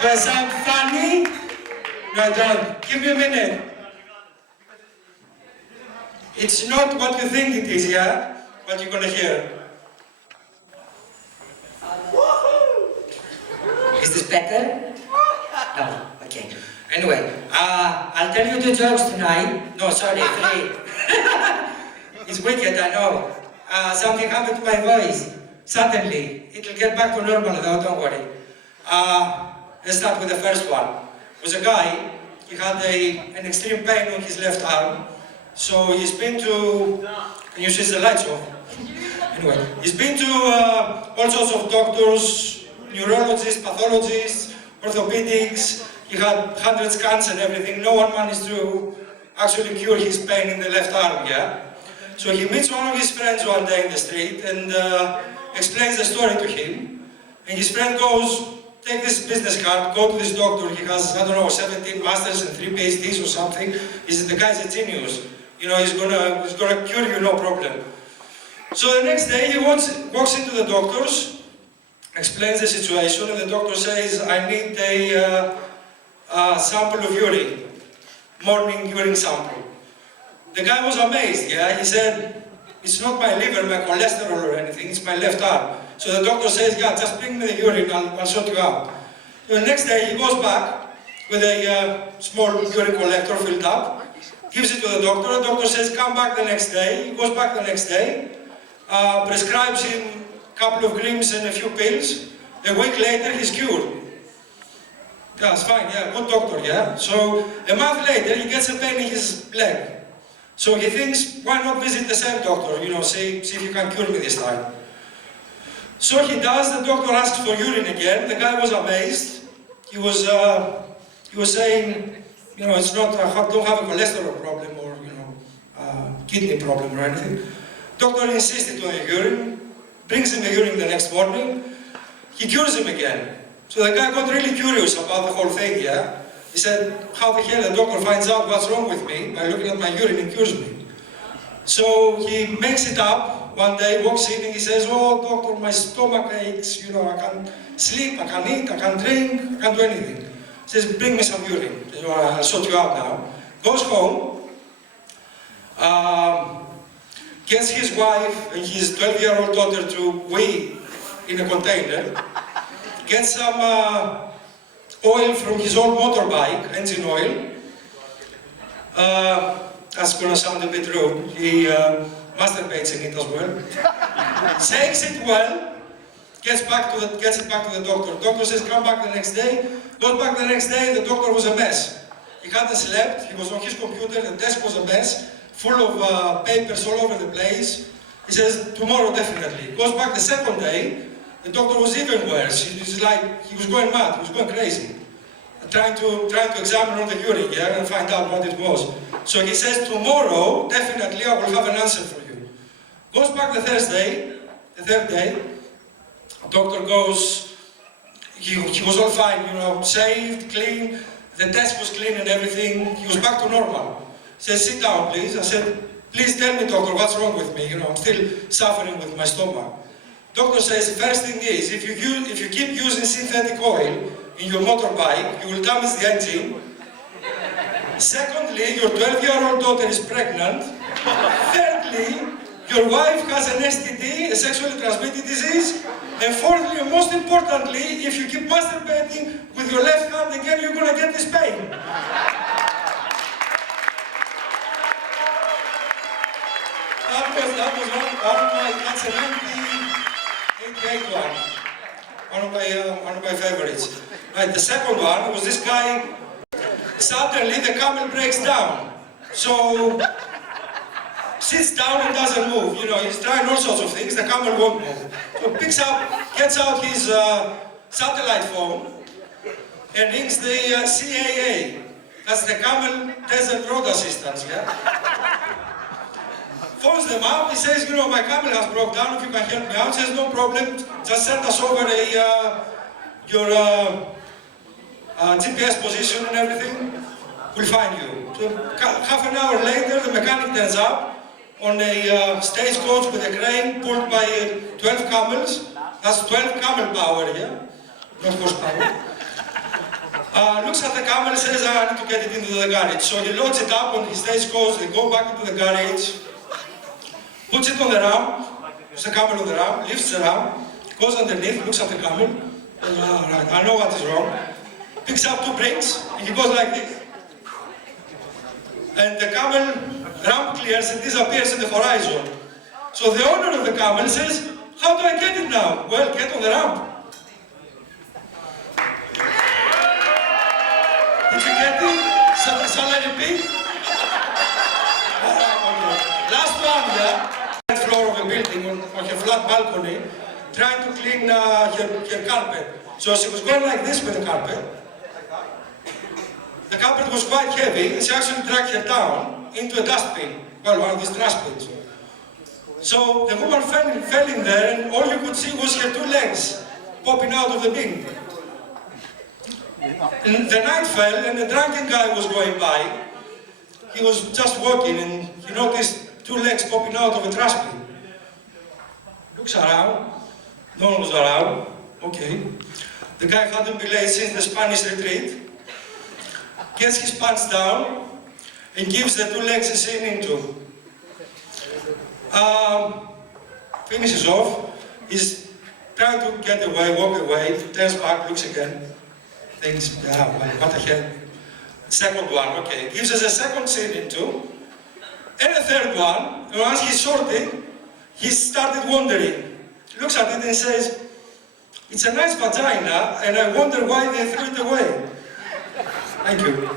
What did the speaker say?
Do I sound funny? No, I don't. Give me a minute. It's not what you think it is, yeah? What you're gonna hear. Is this better? No, okay. Anyway, I'll tell you 2 jokes tonight. No, sorry, 3. It's wicked, I know. Something happened to my voice. Suddenly, it'll get back to normal though, don't worry. Let's start with the first one. It was a guy, he had an extreme pain on his left arm. So he's been to, can you switch the lights off? Anyway, he's been to all sorts of doctors, neurologists, pathologists, orthopedics. He had 100 scans and everything. No one managed to actually cure his pain in the left arm, yeah? So he meets one of his friends one day in the street and explains the story to him. And his friend goes, take this business card, go to this doctor. He has, I don't know, 17 masters and 3 PhDs or something. The guy's a genius. You know, he's gonna cure you, no problem. So the next day he walks into the doctor's, explains the situation, and the doctor says, I need a sample of urine, morning urine sample. The guy was amazed, yeah? He said, it's not my liver, my cholesterol or anything, it's my left arm. So the doctor says, yeah, just bring me the urine, I'll sort you out. So the next day he goes back with a small urine collector filled up, gives it to the doctor says, come back the next day. He goes back the next day, prescribes him a couple of creams and a few pills. A week later, he's cured. Yeah, it's fine, yeah, good doctor, yeah. So a month later, he gets a pain in his leg. So he thinks, why not visit the same doctor, you know, see if you can cure me this time. So he does, the doctor asks for urine again. The guy was amazed. He was saying, you know, it's not, I don't have a cholesterol problem or, you know, kidney problem or anything. Doctor insisted on the urine, brings him the urine the next morning. He cures him again. So the guy got really curious about the whole thing, yeah? He said, how the hell the doctor finds out what's wrong with me by looking at my urine and cures me? So he makes it up one day, walks in and he says, oh doctor, my stomach aches, you know, I can't sleep, I can't eat, I can't drink, I can't do anything. He says, bring me some urine, I'll sort you out now. Goes home, gets his wife and his 12-year-old daughter to weigh in a container, gets some oil from his old motorbike, engine oil. That's gonna sound a bit rude. He masturbates in it as well. Shakes it well, gets it back to the doctor. The doctor says, come back the next day. Goes back the next day, the doctor was a mess. He hadn't slept, he was on his computer, the desk was a mess, full of papers all over the place. He says, tomorrow definitely. Goes back the second day, the doctor was even worse. He was going mad, he was going crazy. Trying to examine all the urine, yeah, and find out what it was. So he says, tomorrow, definitely I will have an answer for you. Goes back the third day, the doctor goes, he was all fine, you know, shaved, clean, the desk was clean and everything, he was back to normal. He says, sit down please. I said, please tell me doctor, what's wrong with me? You know, I'm still suffering with my stomach. Doctor says, first thing is, if you keep using synthetic oil in your motorbike, you will damage the engine. Secondly, your 12-year-old daughter is pregnant. Thirdly, your wife has an STD, a sexually transmitted disease. And fourthly, and most importantly, if you keep masturbating with your left hand again, you're going to get this pain. That was one of my, that's an 88 one. One of my favorites. Right, the second one was this guy, suddenly the camel breaks down. So, sits down and doesn't move. You know, he's trying all sorts of things, the camel won't move. So gets out his satellite phone and rings the CAA. That's the Camel Desert Road Assistance, yeah? Phones them up, he says, you know, my camel has broke down, if you can help me out. He says, no problem, just send us over your GPS position and everything, we'll find you. So half an hour later, the mechanic turns up on a stagecoach with a crane pulled by 12 camels. That's 12 camel power, yeah? Not horsepower. Looks at the camera and says, I need to get it into the garage. So he loads it up on his stagecoach, they go back into the garage, puts it on the ramp, puts the camel on the ramp, lifts the ramp, goes underneath, looks at the camel, right, I know what is wrong, picks up 2 bricks, and he goes like this. And the camel ramp clears and disappears in the horizon. So the owner of the camel says, how do I get it now? Well, get on the ramp. Did you get it? Shall I repeat? Okay. Last one, yeah? Third floor of a building on her flat balcony, trying to clean her carpet. So she was going like this with the carpet. The carpet was quite heavy, and she actually dragged her down into a dustbin. Well, one of these trash bins. So the woman fell in there, and all you could see was her 2 legs popping out of the bin. And the night fell, and a drunken guy was going by. He was just walking, and he noticed 2 legs popping out of a trash bin. Looks around, no one was around. Okay. The guy hadn't been late since the Spanish retreat. Gets his pants down, and gives the 2 legs a scene into. Finishes off, he's trying to get away, walk away, turns back, looks again, thinks, yeah, well, what the hell. Second one, okay, gives us a second scene into, and a third one, and once he's sorted, he started wondering, looks at it and says, it's a nice vagina, and I wonder why they threw it away. Thank you.